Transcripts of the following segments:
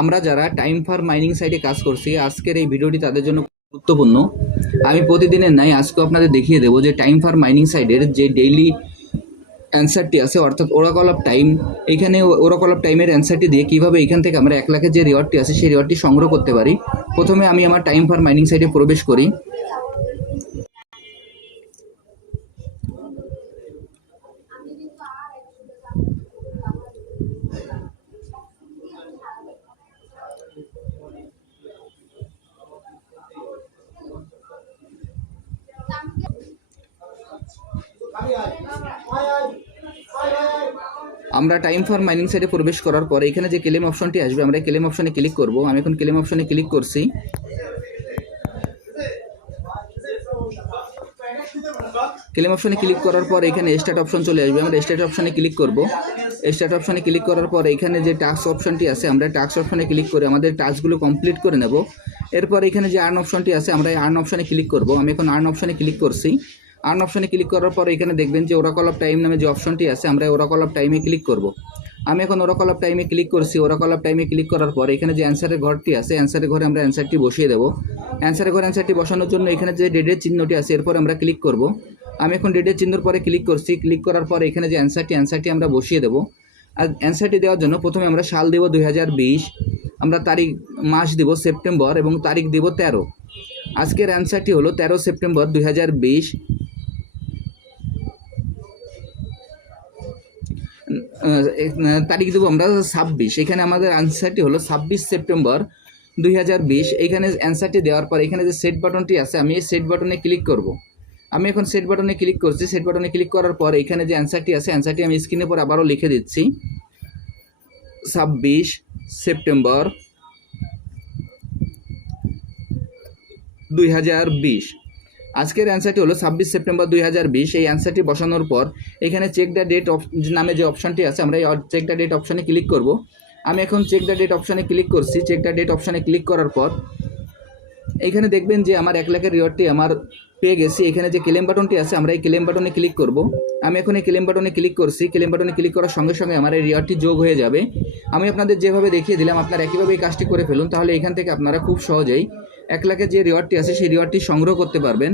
আমরা যারা time fur mining সাইটে কাজ করছি, আজকের এই ভিডিওটি তাদের জন্য গুরুত্বপূর্ণ। আমি প্রতিদিনের নাই আজকে আপনাদের দেখিয়ে দেবো যে টাইম ফার মাইনিং সাইডের যে ডেইলি অ্যান্সারটি আছে, অর্থাৎ ওরাকল অফ টাইম এখানে ওরাকল অফ টাইমের অ্যান্সারটি দিয়ে কীভাবে এখান থেকে আমরা এক লাখের যে রিওয়ার্ডটি আছে, সেই রিওয়ার্ডটি সংগ্রহ করতে পারি। প্রথমে আমি আমার টাইম ফার মাইনিং সাইটে প্রবেশ করি। আমরা টাইম ফর মাইনিং সাইটে প্রবেশ করার পর এখানে যে ক্লেম অপশনটি আসবে, আমরা ক্লেম অপশনে ক্লিক করব। আমি এখন ক্লেম অপশনে ক্লিক করছি। ক্লেম অপশনে ক্লিক করার পর এখানে স্টার্ট অপশন চলে আসবে আমরা স্টার্ট অপশনে ক্লিক করব স্টার্ট অপশনে ক্লিক করার পর এখানে যে টাস্ক অপশনটি আছে আমরা টাস্ক অপশনে ক্লিক করে আমাদের টাস্কগুলো কমপ্লিট করে নেব এরপর এখানে যে আর্ন অপশনটি আছে আমরা এই আর্ন অপশনে ক্লিক করব আমি এখন আর্ন অপশনে ক্লিক করছি আর্ন অপশনে ক্লিক করার পর এখানে দেখবেন যে ওরাকল অফ টাইম নামে যে অপশনটি আছে আমরা ওরাকল অফ টাইমে ক্লিক করব আমি এখন ওরাকল অফ টাইমে ক্লিক করছি ওরাকল অফ টাইমে ক্লিক করার পর এখানে যে অ্যান্সারের ঘরটি আছে অ্যান্সারের ঘরে আমরা অ্যান্সারটি বসিয়ে দেবো অ্যান্সারের ঘরে অ্যান্সারটি বসানোর জন্য এখানে যে ডেটের চিহ্নটি আছে, এরপর আমরা ক্লিক করব। আমি এখন ডেটের চিহ্নর পরে ক্লিক করছি। ক্লিক করার পর এখানে যে অ্যান্সারটি অ্যান্সারটি আমরা বসিয়ে দেবো। আর অ্যান্সারটি দেওয়ার জন্য প্রথমে আমরা সাল দেব দু হাজার বিশ, আমরা তারিখ, মাস দিব সেপ্টেম্বর এবং তারিখ দিব তেরো। আজকের অ্যান্সারটি হলো তেরো সেপ্টেম্বর দু হাজার বিশ। তারিখ দেবো আমরা ছাব্বিশ। এখানে আমাদের অ্যান্সারটি হলো ছাব্বিশ সেপ্টেম্বর দুই হাজার বিশ, এখানে অ্যান্সারটি দেওয়ার পর এখানে যে সেট বাটনটি আছে, আমি এই সেট বাটনে ক্লিক করব। আমি এখন সেট বাটনে ক্লিক করছি সেট বাটনে ক্লিক করার পর এখানে যে অ্যান্সারটি আছে অ্যান্সারটি আমি স্ক্রিনের পর আবারও লিখে দিচ্ছি। ছাব্বিশ সেপ্টেম্বর দুই হাজার বিশ। আজকের অ্যান্সারটি হলো ছাব্বিশ সেপ্টেম্বর দুই হাজার বিশ। এই অ্যান্সারটি বসানোর পর এখানে চেক দ্য ডেট অফ নামে যে অপশনটি আছে, আমরা এই চেক দ্য ডেট অপশনে ক্লিক করব। আমি এখন চেক দ্য ডেট অপশানে ক্লিক করছি। চেক দ্য ডেট অপশানে ক্লিক করার পর, এখানে দেখবেন যে আমার এক লাখের রিওয়ার্ডটি আমার পেয়ে গেছি। এখানে যে ক্লেম বাটনটি আছে, আমরা এই ক্লেম বাটনে ক্লিক করব। আমি এখন এই ক্লেম বাটনে ক্লিক করছি। ক্লেম বাটনে ক্লিক করার সঙ্গে সঙ্গে আমার এই রিওয়ার্ডটি যোগ হয়ে যাবে। আমি আপনাদের যেভাবে দেখিয়ে দিলাম, আপনারা একইভাবে এই কাজটি করে ফেলুন, তাহলে এখান থেকে আপনারা খুব সহজেই এক লাখের যে রিওয়ার্ডটি আছে, সেই রিওয়ার্ডটি সংগ্রহ করতে পারবেন।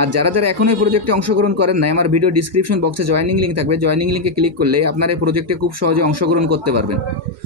আর যারা যারা এখন এই প্রজেক্টে অংশগ্রহণ করেন নাই, আমার ভিডিও ডিসক্রিপশন বক্সে জয়েনিং লিঙ্ক থাকবে। জয়েনিং লিঙ্কে ক্লিক করলে আপনারা এই প্রজেক্টে খুব সহজে অংশগ্রহণ করতে পারবেন।